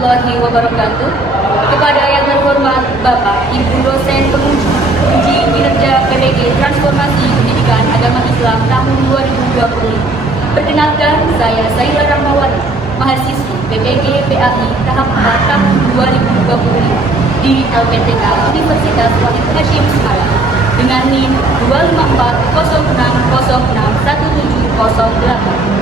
warahmatullahi wabarakatuh. Kepada yang terhormat Bapak Ibu dosen penguji kinerja PPG Transformasi Pendidikan Agama Islam tahun 2020. Perkenalkan, saya Saila Rahmawati, mahasiswi PPG PAI tahap 4 tahun 2020 di LPTK Universitas Wahid Hasyim Semarang dengan NIM 25406061708.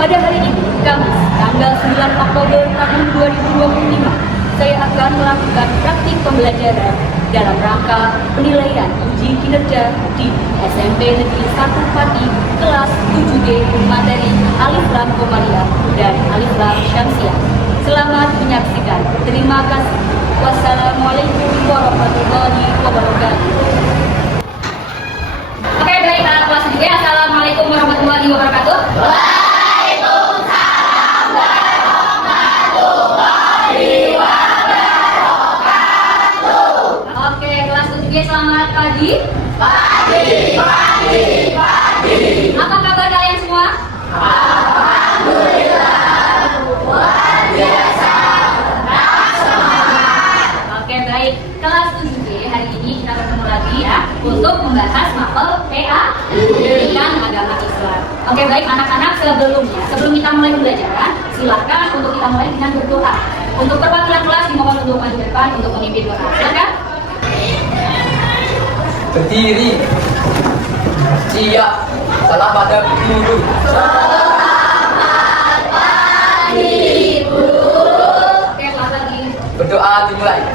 Pada hari ini, Kamis, tanggal 9 Oktober tahun 2025, saya akan melakukan praktik pembelajaran dalam rangka penilaian uji kinerja di SMP Negeri 1 Pati kelas 7D materi Alif Lam Komariah dan Alif Lam Syamsiah. Selamat menyaksikan. Terima kasih. Wassalamualaikum warahmatullahi wabarakatuh. Oke, baik, kelas 7D. Assalamualaikum warahmatullahi wabarakatuh. Selamat pagi. Pagi. Apa kabar kalian semua? Alhamdulillah. Luar biasa. Semangat. Oke, baik. Kelas 7D hari ini kita bertemu lagi ya untuk membahas mapel PA Pendidikan Agama Islam. Oke, baik anak-anak, sebelum kita mulai pembelajaran, silakan untuk kita mulai dengan berdoa. Untuk perwakilan kelas dimohon untuk maju depan untuk memimpin doa. Silakan. Berdiri, siap, salam pada guru. Selamat pagi, Bu. Oke, selamat pagi. Berdoa dimulai.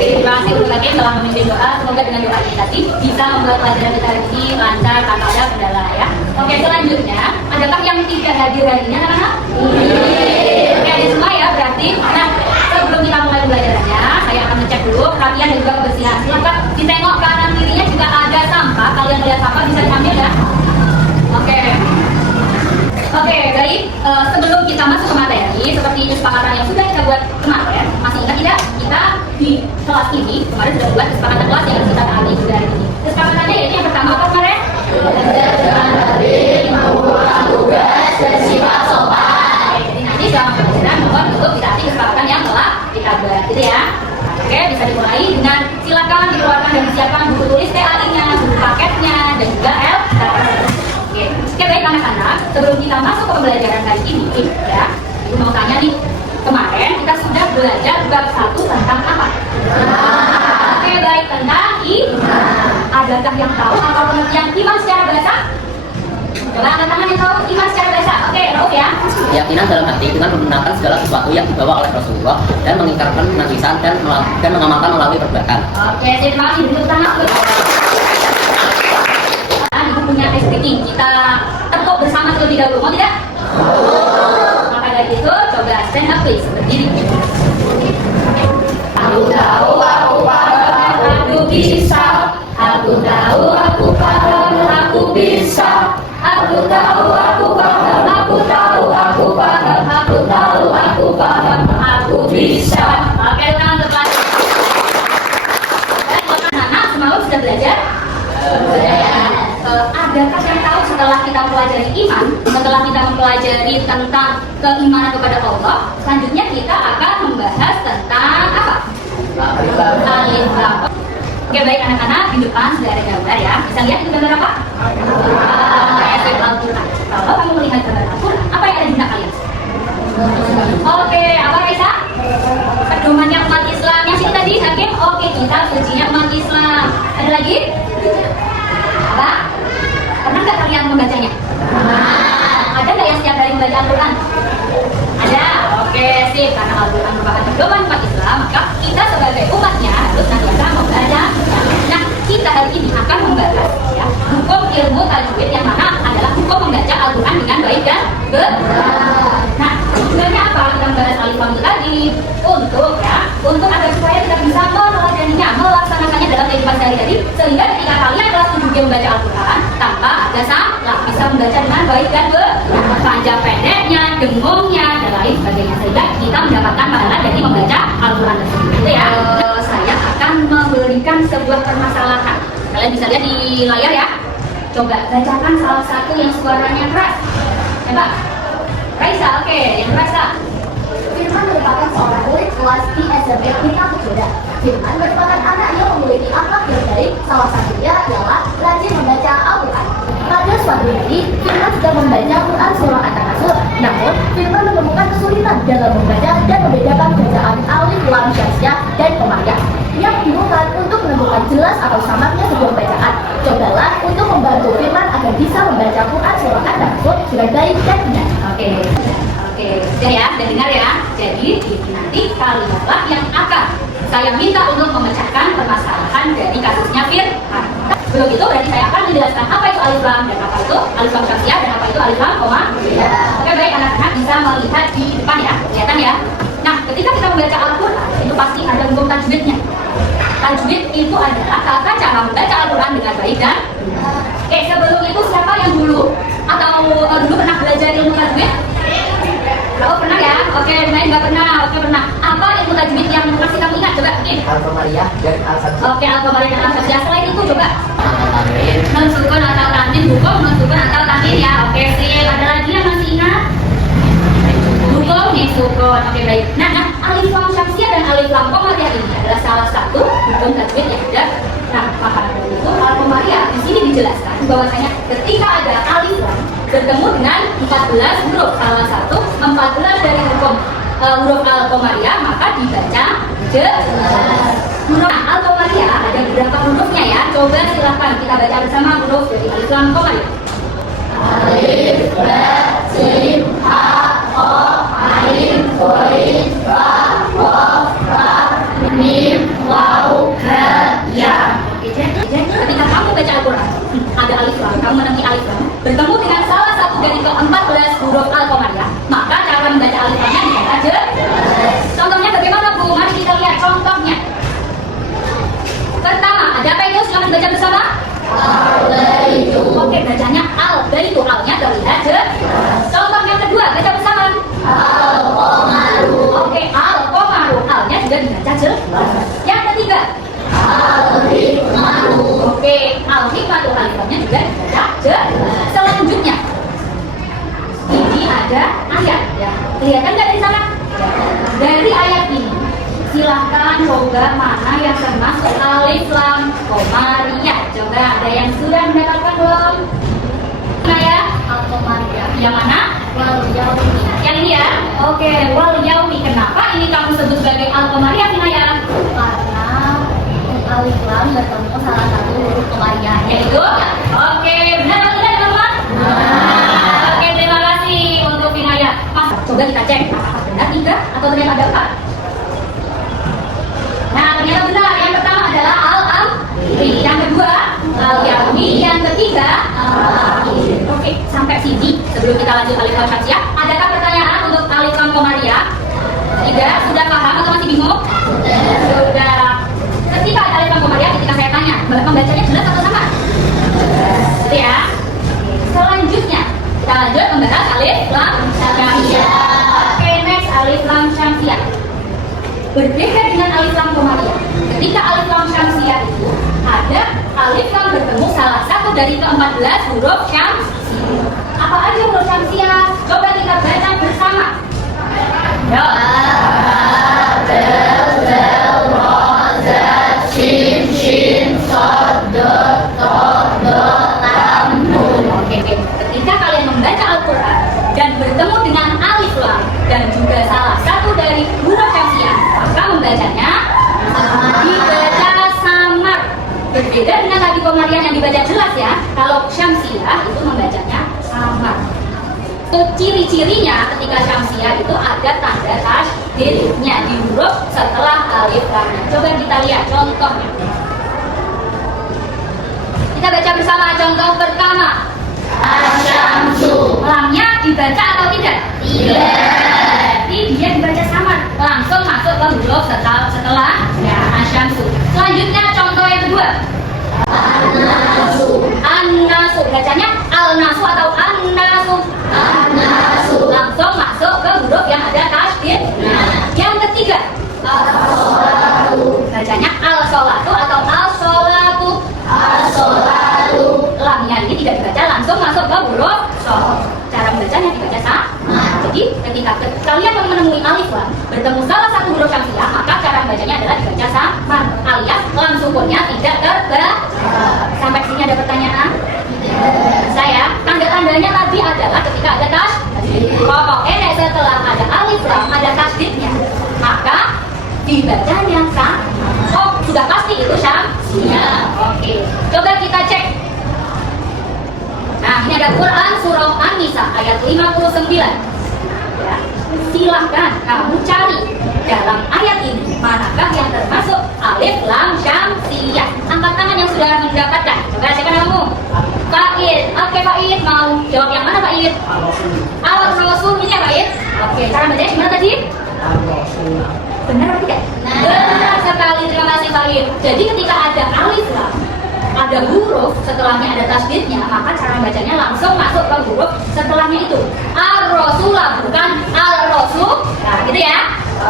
Terima kasih untuk lagi telah memimpin doa. Semoga dengan doa kita bisa membuat pelajaran kita hari ini lancar tanpa ada kendala ya. Oke, selanjutnya, adakah yang tidak hadir hari ini anak-anak? Oke, ada semua ya berarti. Nah, sebelum kita mulai pembelajarannya, saya akan ngecek dulu perhatian dan juga kebersihan. Silakan ditengok kanan kirinya juga ada sampah. Kalian lihat sampah bisa diambil ya. Oke, baik. Sebelum kita masuk ke materi, seperti kesepakatan yang sudah kita buat kemarin, masih ingat tidak? Kita di kelas ini kemarin sudah buat kesepakatan kelas yang harus kita taati juga hari ini. Kesepakatannya yaitu yang pertama apa kemarin? Belajar dengan tertib, mengumpulkan tugas dan sifat sopan. Jadi nanti selama pembelajaran mohon untuk ditaati kesepakatan yang telah kita buat, gitu ya. Oke, bisa dimulai dengan silakan dikeluarkan dan disiapkan buku tulis TAI-nya, buku paketnya, dan juga Oke, baik anak-anak, sebelum kita masuk ke pembelajaran kali ini, ya, Ibu mau tanya nih, kemarin kita sudah belajar bab 1 tentang apa? Oke, baik, tentang iman. Adakah yang tahu apa pengertian iman secara bahasa? Coba angkat tangan yang tahu iman secara bahasa. Oke, Rauf ya. Keyakinan dalam hati dengan menggunakan segala sesuatu yang dibawa oleh Rasulullah dan mengingkarkan dengan lisan dan mengamalkan melalui perbuatan. Oke, terima kasih. Bentuk tangan. Ibu punya SPT, kita tekuk bersama terlebih dahulu, mau tidak? Maka dari itu, coba stand up please, berdiri. Aku tahu, aku paham, aku bisa. Aku tahu, aku paham, aku bisa. Aku tahu, aku paham, aku tahu, aku paham. Aku tahu, aku paham, aku bisa. Oke, tangan depan. Dan anak-anak semalam sudah belajar? Adakah yang tahu setelah kita mempelajari iman, setelah kita mempelajari tentang keimanan kepada Allah, selanjutnya kita akan membahas tentang apa? Alif Lam. Oke, baik anak-anak, di depan sudah ada gambar ya. Bisa lihat itu gambar apa? Ayat Al-Quran. Kalau kamu melihat gambar Al-Quran, apa yang ada di benak kalian? Oke, apa Raisa? Pedomannya umat Islam. Yang sini tadi Hakim. Oke, kitab sucinya umat Islam. Ada lagi? Apa? Pernah nggak kalian membacanya? Ada nggak yang setiap hari membaca Al-Quran? Ada. Oke, sip. Karena Al-Quran merupakan pedoman umat Islam, maka kita sebagai umatnya harus senantiasa membaca. Nah, kita hari ini akan membahas ya, hukum ilmu tajwid yang mana adalah hukum membaca Al-Quran dengan baik dan benar. Nah, sebenarnya apa kita membahas alif lam itu tadi? Untuk agar supaya kita bisa meneladaninya, melaksanakannya dalam kehidupan sehari-hari, sehingga ketika kalian kelas 7 membaca Al-Quran tanpa ada salah, bisa membaca dengan baik dan benar, panjang pendeknya, dengungnya, dan lain sebagainya, sehingga kita mendapatkan pahala dari membaca Al-Quran tersebut. Gitu ya. Saya akan memberikan sebuah permasalahan. Kalian bisa lihat di layar ya. Coba bacakan salah satu yang suaranya keras. Coba. Raisa, oke, yang Raisa. Firman merupakan seorang murid kelas di SMP Tingkat Berbeda. Firman merupakan anak yang memiliki akhlak yang baik. Salah satunya ialah rajin membaca Al-Quran. Pada suatu hari, Firman sedang membaca Quran surah At-Takasur. Namun, Firman menemukan kesulitan dalam membaca dan membedakan bacaan alif, lam, syamsiah, dan qamariyah. Ia membingungkan untuk menemukan jelas atau samaknya sebuah bacaan. Cobalah untuk membantu Firman agar bisa membaca Quran surah At-Takasur dengan baik dan benar. Oke, sudah ya, sudah dengar ya. Jadi nanti kalianlah yang akan saya minta untuk memecahkan permasalahan dari kasusnya Firman. Sebelum itu berarti saya akan menjelaskan apa itu alif lam dan apa itu alif lam syamsiah dan apa itu alif lam koma. Oke, baik, anak-anak bisa melihat di depan ya, kelihatan ya. Nah, ketika kita membaca Al-Quran itu pasti ada hukum tajwidnya. Tajwid itu adalah tata cara membaca Al-Quran dengan baik dan sebelum itu siapa yang dulu pernah belajar ilmu tajwid? Oh, pernah ya? Oke, main nggak pernah. Oke, pernah. Apa ilmu tajwid yang masih kamu ingat? Coba mungkin. Al-Qamariyah dan Al-Samsiah. Oke, Al-Qamariyah dan Al-Samsiah. Selain itu coba. Non sukun atau tanwin, hukum non sukun atau tanwin ya. Oke, sih. Ada lagi yang masih ingat? Hukum nih sukun. Oke, baik. Nah, alif lam syamsiah dan alif lam qamariyah ini adalah salah satu hukum tajwid yang ada. Nah, maka dari itu Al-Qamariyah di sini dijelaskan bahwasanya ketika ada alif lam bertemu dengan 14 huruf, salah satu 14 dari hukum huruf Al-Qamariyah, maka dibaca jelas. Huruf Al-Qamariyah ada beberapa hurufnya ya. Coba silahkan kita baca bersama huruf dari alif lam qamariyah. Alif, ba, sin, ha, ho, ain, ghain, ba, qaf, ra, mim, waw, ha, ya. Ketika kamu baca Al-Quran, ada alif lam, kamu menemui alif lam bertemu dengan salah satu dari ke-14 huruf Al-Qamariyah, maka cara membaca alif lamnya dibaca jelas. Contohnya bagaimana Bu? Mari kita lihat contohnya. Pertama, ada apa itu? Silahkan baca bersama. Al-Baitu. Oke, bacanya Al-Baitu, Al-nya terlihat jelas. Contoh yang kedua, baca bersama. Al-Qamaru. Oke, Al-Qamaru, Al-nya juga dibaca jelas. Yang ketiga, Al-Hikmatu. oke, Al-Hikmatu, alifnya juga dibaca jelas. Selanjutnya, ini ada ayat ya. Kelihatan nggak di sana? Dari ayat ini, silahkan coba mana yang termasuk alif lam qamariyah. Coba ada yang sudah mendapatkan belum? Nah ya, Al-Qamariyah. yang mana? Wal yaumi. Yang ini ya. Oke, wal yaumi. Kenapa ini kamu sebut sebagai al-qamariyah ya? Karena alif lam bertemu salah satu huruf qamariyah, Yaitu? Oke, benar atau tidak teman-teman? Oke, terima kasih untuk Vinaya. Mas, coba kita cek apakah benar 3 atau ternyata ada 4. Nah, ternyata benar. Yang pertama adalah al-amri, yang kedua al-yaumi, yang ketiga al-akhir. Oke, sampai sini sebelum kita lanjut alif lam syamsiah, adakah pertanyaan untuk alif lam qamariyah? Tidak, sudah paham atau masih bingung? Sudah. Ketika ada alif lam qamariyah, ketika saya tanya, membacanya jelas atau sama? Gitu ya. Selanjutnya, kita lanjut membahas alif lam syamsiah. Oke, next alif lam syamsiah. Berbeda dengan alif lam qamariyah. Ketika alif lam syamsiah itu ada alif lam bertemu salah satu dari ke-14 huruf syamsiah. Apa aja huruf syamsiah? Coba kita baca bersama. Yo. Ketika kalian membaca Al-Quran dan bertemu dengan alif lam dan juga salah satu dari huruf syamsiah, maka membacanya dibaca samar. Berbeda dengan tadi qamariyah yang dibaca jelas ya. Kalau syamsiah itu membacanya samar. Ciri-cirinya ketika syamsiah itu ada tanda tasydidnya di huruf setelah alif lam. Coba kita lihat contohnya. Kita baca bersama. pertama, contoh pertama. Asyamsu. Lamnya dibaca atau tidak? Tidak. Berarti dia dibaca samar. Langsung masuk ke huruf setelah ya asyamsu. Selanjutnya contoh yang kedua. An-nasu. An-nasu. Bacanya al-nasu atau an-nasu? An-nasu. Langsung masuk ke huruf yang ada tasydid. Yang ketiga. As-sholatu. Bacanya al-sholatu atau al-sholatu. As-sholatu. Lamnya ini tidak dibaca langsung masuk ke huruf shol. Cara membacanya dibaca sama. Jadi ketika kalian menemui alif lam bertemu salah satu huruf syamsiah, maka cara membacanya adalah dibaca sama alias lam sukunnya tidak terbaca. Sampai sini ada pertanyaan? Saya tanda-tandanya tadi adalah ketika ada tasydid. Pokoknya setelah ada alif lam ada tasydidnya, maka dibacanya sama. Oh, sudah pasti itu syamsiah. Oke, coba kita cek. Nah, ini ada Quran surah An-Nisa ayat 59. Ya, silahkan kamu cari dalam ayat ini manakah yang termasuk alif lam syamsiah. Angkat tangan yang sudah mendapatkan. Coba siapa kamu? Faid. Oke, Faid mau jawab yang mana, Faid? Al-Rasul ini ya, Faid? Oke, cara bacanya gimana tadi? Benar atau tidak? Benar sekali, terima kasih Faid. Jadi ketika ada alif lam, ada huruf setelahnya ada tasydidnya, maka cara bacanya langsung masuk ke huruf setelahnya itu. Ar-Rasulah bukan al-Rasul. Nah, gitu ya.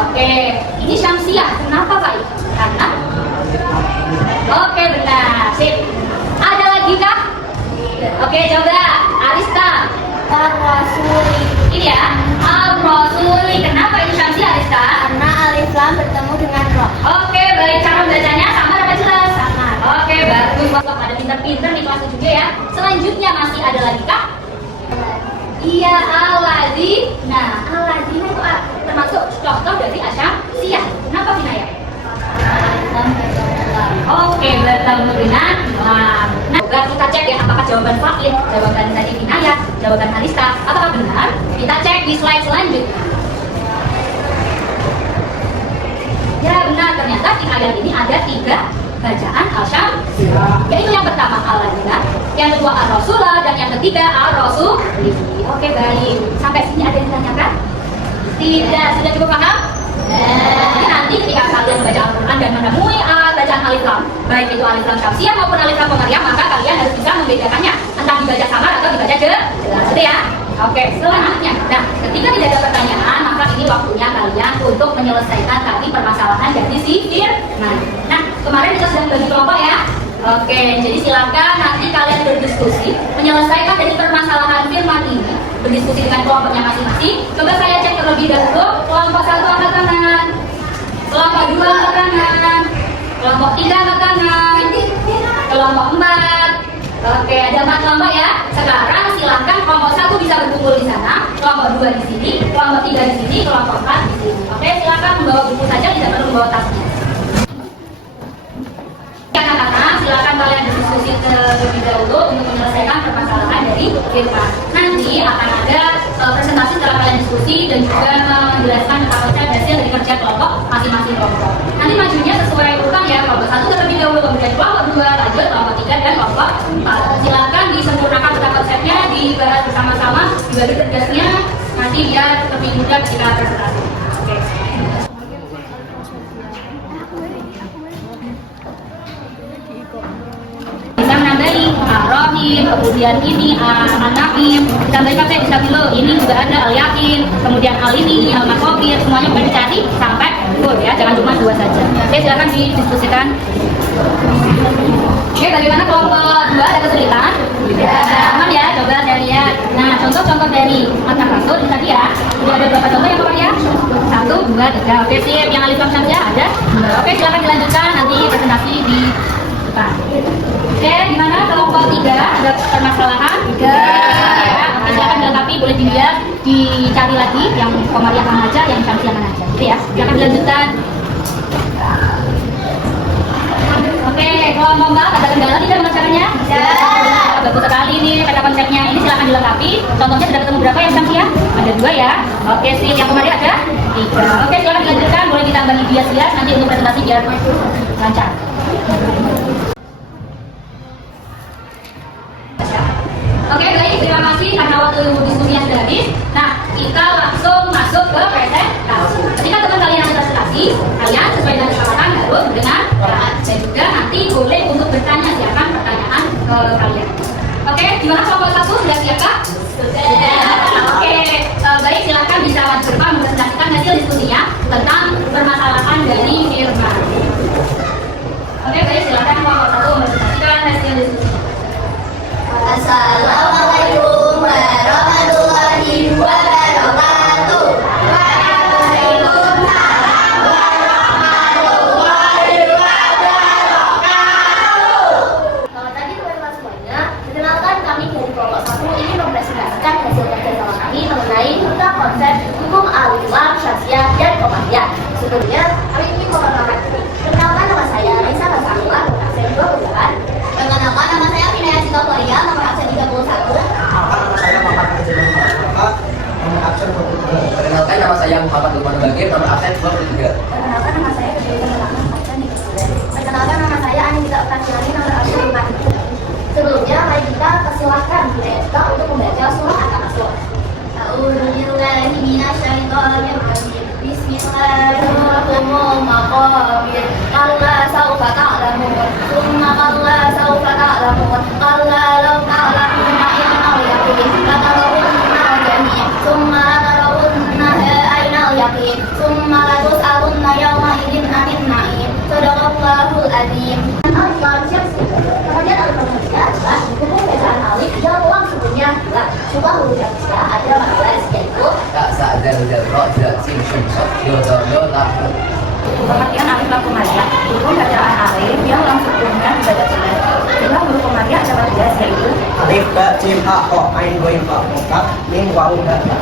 Oke, ini syamsiah. Kenapa, Pak? Karena oke, benar. Sip. Ada lagi kah? Oke, coba Arista. Ar-rasuli. Ini ya. Ar-Rasuli. Kenapa ini syamsiah, Arista? Karena alif lam bertemu dengan roh. Oke, baik. Cara bacanya sama apa jelas? Sama. Oke, bagus. Wah, ada pinter-pinter nih kelas juga ya. Selanjutnya masih ada lagi kah? Iya, al-ladzi. Nah, al-ladzi itu termasuk contoh dari asyamsiah. Kenapa sih, Naya? Oke, bertemu dengan lam. Nah, coba kita cek ya apakah jawaban Faid, jawaban tadi Vinaya, jawaban Arista, apakah benar? Kita cek di slide selanjutnya. Ya benar, ternyata di ayat ini ada 3 bacaan al-syamsiah. Yaitu yang pertama al-ladina, yang kedua ar-rasulah, dan yang ketiga ar-rasuli. Oke, baik. Sampai sini ada yang ditanyakan? Tidak, sudah cukup paham? Jadi nanti ketika kalian membaca Al-Quran dan menemui bacaan alif lam, baik itu alif lam syamsiah maupun alif lam komariah, maka kalian harus bisa membedakannya entah dibaca samar atau dibaca jelas, gitu ya. Oke, selanjutnya. Nah, ketika tidak ada pertanyaan, maka ini waktunya kalian untuk menyelesaikan tadi permasalahan dari sihir. Nah, kemarin kita sudah membagi kelompok ya. Oke, jadi silakan nanti kalian berdiskusi menyelesaikan dari permasalahan firman ini, berdiskusi dengan kelompoknya masing-masing. Coba saya cek terlebih dahulu. Kelompok 1 angkat tangan, kelompok 2 angkat tangan, kelompok 3 angkat tangan, kelompok 4. Oke, ada 4 kelompok ya. Sekarang silakan kelompok 1 bisa berkumpul di sana, kelompok 2 di sini, kelompok 3 di sini, kelompok 4 di sini. Oke, silakan membawa buku saja, tidak perlu membawa tasnya. Silakan kalian berdiskusi terlebih dahulu untuk menyelesaikan permasalahan dari firman. Nanti akan ada presentasi setelah kalian diskusi dan juga menjelaskan tentang konsep hasil dari kerja kelompok masing-masing kelompok. Nanti majunya sesuai urutan ya, kelompok 1 terlebih dahulu, kemudian kelompok 2, lanjut kelompok 3 dan kelompok 4. Silakan disempurnakan tentang konsepnya, dibahas bersama-sama, dibagi tugasnya, nanti biar lebih mudah ketika presentasi. Oke. Bisa menambahi Ar-Rahim, kemudian ini An-Naim, ditambah sampai bisa dulu. Ini juga ada Al-Yakin, kemudian Al-ini, Al-Makobir, semuanya boleh dicari sampai full ya, jangan cuma 2 saja. Oke, silakan didiskusikan. Oke, bagaimana kelompok 2 ada kesulitan? Aman ya, coba saya lihat. Nah, contoh-contoh dari Matan Rasul tadi ya. Sudah ada berapa contoh yang pokoknya? 1, 2, 3. Oke, sip. Yang alif lam syamsiah ada? Oke, silakan dilanjutkan. Nanti presentasi di depan. Oke, gimana kelompok 3 ada permasalahan? Ya, oke, silakan dilengkapi, boleh dilihat, dicari lagi yang komariah mana aja, yang syamsiah mana aja. Gitu ya. Silakan dilanjutkan. Oke, kelompok 4 ada kendala tidak mengacaranya? Ya. Bagus sekali nih kata konsepnya. Ini silakan dilengkapi. Contohnya sudah ketemu berapa yang syamsiah? Ada 2 ya. Oke, sih. Yang komariah ada 3. Oke, silakan dilanjutkan. Boleh ditambahi bias-bias nanti untuk presentasi biar lancar. kita langsung masuk ke presentasi. Ketika teman kalian ada presentasi, kalian sesuai dengan kesepakatan harus mendengarkan dan juga nanti boleh untuk bertanya, siapkan pertanyaan ke kalian. Oke, gimana kelompok 1 sudah siap kah? Sudah. Oke, baik, silakan bisa maju ke depan mempresentasikan hasil diskusinya tentang permasalahan dari firman. Oke, baik, silakan kelompok 1 mempresentasikan hasil diskusinya. Assalamualaikum warahmatullahi wabarakatuh. Waalaikumsalam warahmatullahi wabarakatuh. Selamat pagi teman-teman semuanya. Perkenalkan, kami dari kelompok 1 ingin mempresentasikan hasil kerjasama kami mengenai tentang konsep hukum al-Islam, Syariah, dan Qamariyah. Sebelumnya, kami ingin memperkenalkan diri. Perkenalkan, nama saya Raisa Rasamula, nomor absen 28. Perkenalkan, nama saya Vinaya Sitokoria, nomor absen 31. Perkenalkan, nama saya Muhammad Lukman Bagir, nomor absen 23. Perkenalkan, nama saya Kedua Rahman absen 33. Perkenalkan, nama saya Anindita Utasiani, nomor absen 53. Sebelumnya, mari kita persilahkan Vinaya kita untuk membaca surah At-Takasur. A'udzubillahi minasyaitonir rajim. Bismillahirrahmanirrahim. Kalla saufa ta'lamun, tsumma kalla saufa ta'lamun, kalla law ta'lamuna ilmal yaqin, latarawunna jami', tsumma latarawunnaha aynal yaqin, tsumma latus'alunna yawma idzin 'anil na'im. Shadaqallahul adzim. Al-Islam Syariah. Kemudian al-Qamariyah adalah hukum bacaan alif dalam ulang sebelumnya adalah coba huruf Syariah ada 14, yaitu Tak sadar ro zat sim shum sok yo do laku. pengertian alif lam Qamariyah. Hukum bacaan alif yang ulang sebelumnya dibaca benar. Jumlah huruf Qamariyah ada 14, yaitu Alif, ba, jim, ha, ho, ain, goin, fa, kaf, mim, waw, da, ta.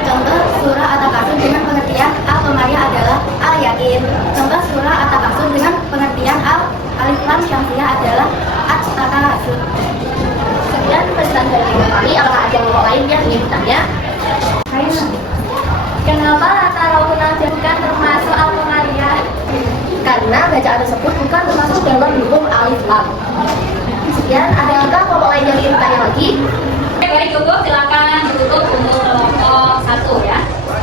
contoh surah At-Takasur dengan pengertian al-Qamariyah adalah al-Yakin. Contoh surah At-Takasur dengan pengertian alif lam Syamsiyah adalah at-Takasur. Sekian presentasi dari kami. Apakah ada kelompok lain yang ingin bertanya? Kenapa Latarawuna bukan termasuk al-Qamariyah? Karena bacaan tersebut bukan termasuk dalam hukum alif lam. Sekian, ada yang kelompok lain yang ingin bertanya lagi? Oke, baik, cukup, silakan ditutup untuk kelompok 1 ya.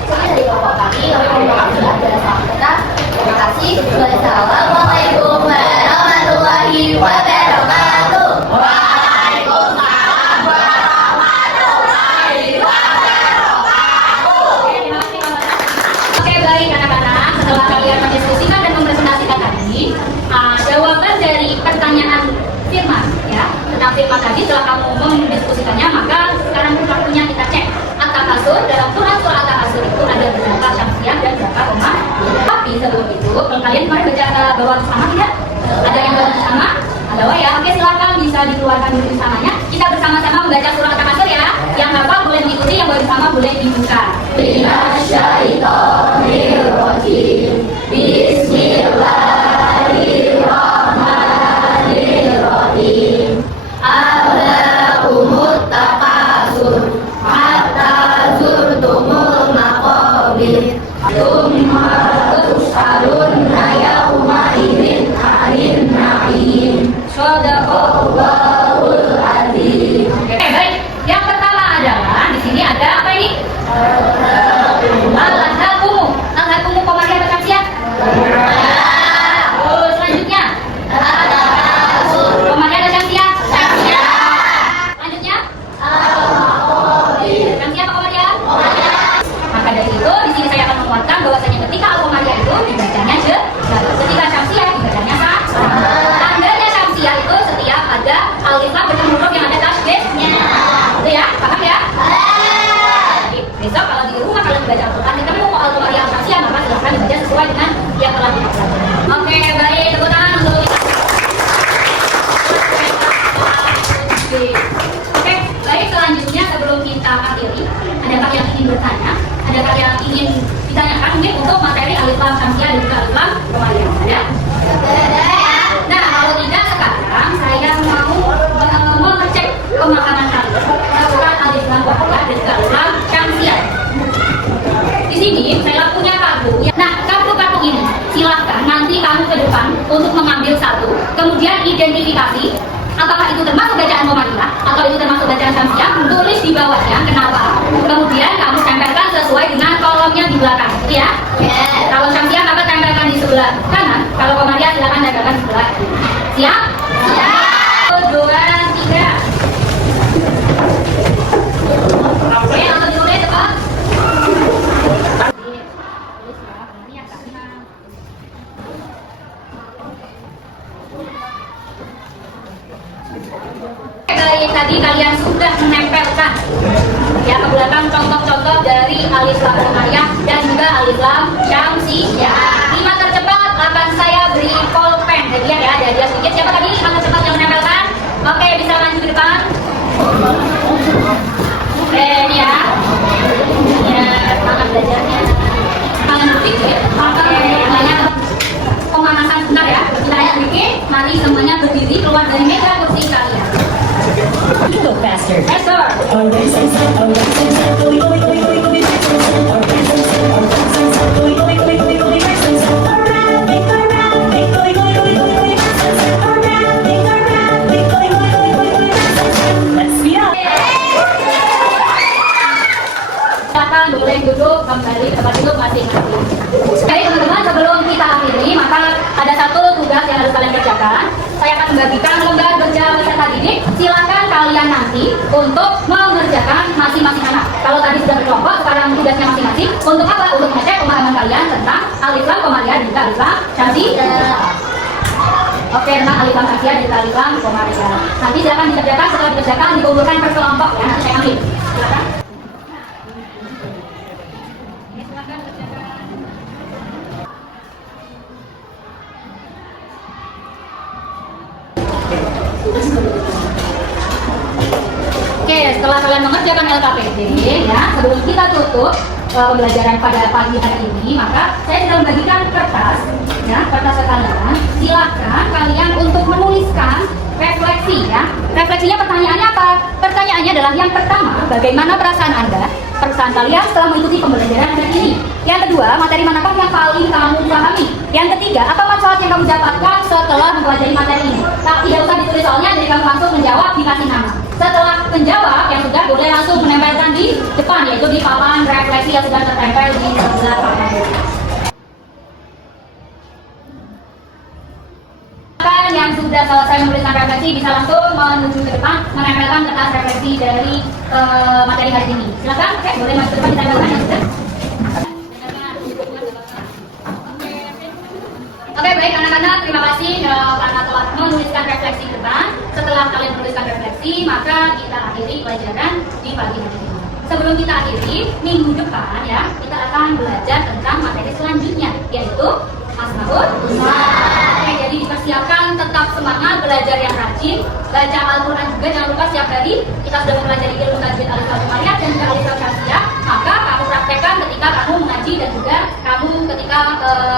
Sekian dari kelompok kami sudah ada salam kita. Terima kasih. Wassalamualaikum warahmatullahi wabarakatuh. Waalaikumsalam warahmatullahi wabarakatuh. Oke, baik anak-anak, setelah kalian mendiskusikan dan mempresentasikan tadi, jawaban dari pertanyaan firman ya tentang firman tadi, setelah kamu mendiskusikannya, maka sekarang waktunya kita cek At-Takasur. Dalam surah At-Takasur itu ada berapa Syamsiyah dan berapa Qamariyah. Tapi sebelum itu, kalian kemarin baca bawa bersama tidak? Ada yang bawa bersama? Ada ya? Oke, silakan bisa dikeluarkan dulu bersamanya. Kita bersama-sama membaca surah At-Takasur ya. Yang hafal boleh mengikuti, yang bawa bersama boleh dibuka. Minasyaitonirrajim. Bismillahirrahmanirrahim. Alhaakumut takasur hatta zurtumul maqabir. Tsumma tus'alunna yawma idzin 'anil na'im. Shadaqallahul adzim. Oke, baik. Yang pertama adalah di sini ada apa ini? Al-Hakumu. Al-Hakumu Qamariyah atau Syamsiyah? Oh, selanjutnya Qamariyah atau Syamsiyah? Selanjutnya Syamsiyah atau Qamariyah? Maka dari itu di sini saya akan menguatkan bahwasanya ketika Al-Qamariyah itu dibacanya ketika Syamsiyah dibacanya tandanya Syamsiyah itu setiap ada alif lam bertemu huruf yang ada tasydidnya. Itu ya, paham ya? Jadi, besok kalau di rumah kalian baca Al-Quran, ketemu Al-Qamariyah Syamsiyah, maka silahkan dibaca sesuai dengan yang telah kita pelajari. Oke, baik, tepuk tangan untuk Oke, baik, selanjutnya sebelum kita akhiri, adakah yang ingin bertanya? Adakah yang ingin ditanyakan mungkin untuk materi alif lam Syamsiyah dan juga alif lam Qamariyah? Ada? Nah, kalau tidak sekarang saya mau ngecek pemahaman kalian tentang alif lam Qamariyah dan juga alif lam Syamsiyah. Di sini saya punya kartu. Nah, kartu-kartu ini silahkan nanti kamu ke depan untuk mengambil satu. Kemudian identifikasi apakah itu termasuk bacaan Komariah atau itu termasuk bacaan Syamsiah, tulis di bawahnya kenapa. Kemudian kamu tempelkan sesuai dengan kolomnya di belakang, gitu ya. Kalau Syamsiah maka tempelkan di sebelah kanan, kalau Komariah silakan tempelkan di sebelah kiri. Siap? Siap. 1, 2, 3. Oke, langsung ditulis cepat. Dari tadi kalian sudah menempelkan ya ke belakang contoh-contoh dari alif lam Komariah dan juga alif lam Syamsiah. 5 tercepat akan saya beri pulpen hadiah ya, ada hadiah sedikit. Siapa tadi 5 tercepat yang menempelkan? Oke, bisa maju ke depan. Oke, ini ya. Ya, semangat belajarnya. Kalian berpikir, banyak pemanasan sebentar ya. Kita bikin, mari semuanya berdiri keluar dari meja kursi kalian. Go faster. Yes, sir. Let's speed up. Silakan boleh duduk kembali ke tempat duduk masing-masing. Oke teman-teman, sebelum kita akhiri maka ada satu tugas yang harus kalian kerjakan. Saya akan membagikan lembar kerja peserta didik. Silakan kalian nanti untuk mengerjakan masing-masing anak. Kalau tadi sudah berkelompok, sekarang tugasnya masing-masing. Untuk apa? Untuk mengecek pemahaman kalian tentang alif lam Komariah dan juga alif lam Syamsiah. Oke, tentang alif lam Syamsiah dan juga alif lam Komariah. Nanti silakan dikerjakan, setelah dikerjakan dikumpulkan per kelompok ya. Nanti saya ambil. Silakan. Oke, setelah kalian mengerjakan LKPD ya, sebelum kita tutup pembelajaran pada pagi hari ini, maka saya sudah membagikan kertas ya, kertas ke kalian. Silakan kalian untuk menuliskan refleksi ya. Refleksinya pertanyaannya apa? Pertanyaannya adalah yang pertama, bagaimana perasaan Anda, perasaan kalian setelah mengikuti pembelajaran hari ini? Yang kedua, materi manakah yang paling kamu pahami? Yang ketiga, apa manfaat yang kamu dapatkan setelah mempelajari materi ini? Nah, tidak usah ditulis soalnya, jadi kamu langsung menjawab, dikasih nama. Setelah menjawab, yang sudah boleh langsung menempelkan di depan, yaitu di papan refleksi yang sudah tertempel di sebelah kanan. Yang sudah selesai menuliskan refleksi bisa langsung menuju ke depan menempelkan kertas refleksi dari materi hari ini. Silakan, oke, boleh maju ke depan ditempelkan yang sudah. Oke, baik anak-anak, terima kasih karena telah menuliskan refleksi di depan. Setelah kalian menuliskan refleksi, maka kita akhiri pelajaran di pagi hari ini. Sebelum kita akhiri, minggu depan ya, kita akan belajar tentang materi selanjutnya, yaitu Asmaul Husna. Oke, jadi dipersiapkan, tetap semangat belajar yang rajin, baca Al-Quran juga, jangan lupa setiap hari kita sudah mempelajari ilmu tajwid alif lam Komariah dan juga alif lam Syamsiah, maka kamu praktekkan ketika kamu mengaji dan juga kamu ketika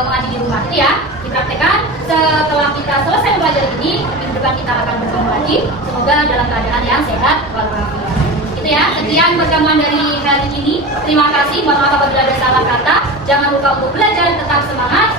mengaji di rumah, gitu ya, dipraktekkan. Setelah kita selesai belajar ini, minggu depan kita akan bertemu lagi, semoga dalam keadaan yang sehat walafiat. Gitu ya, sekian pertemuan dari hari ini. Terima kasih, mohon maaf apabila ada salah kata. Jangan lupa untuk belajar, tetap semangat.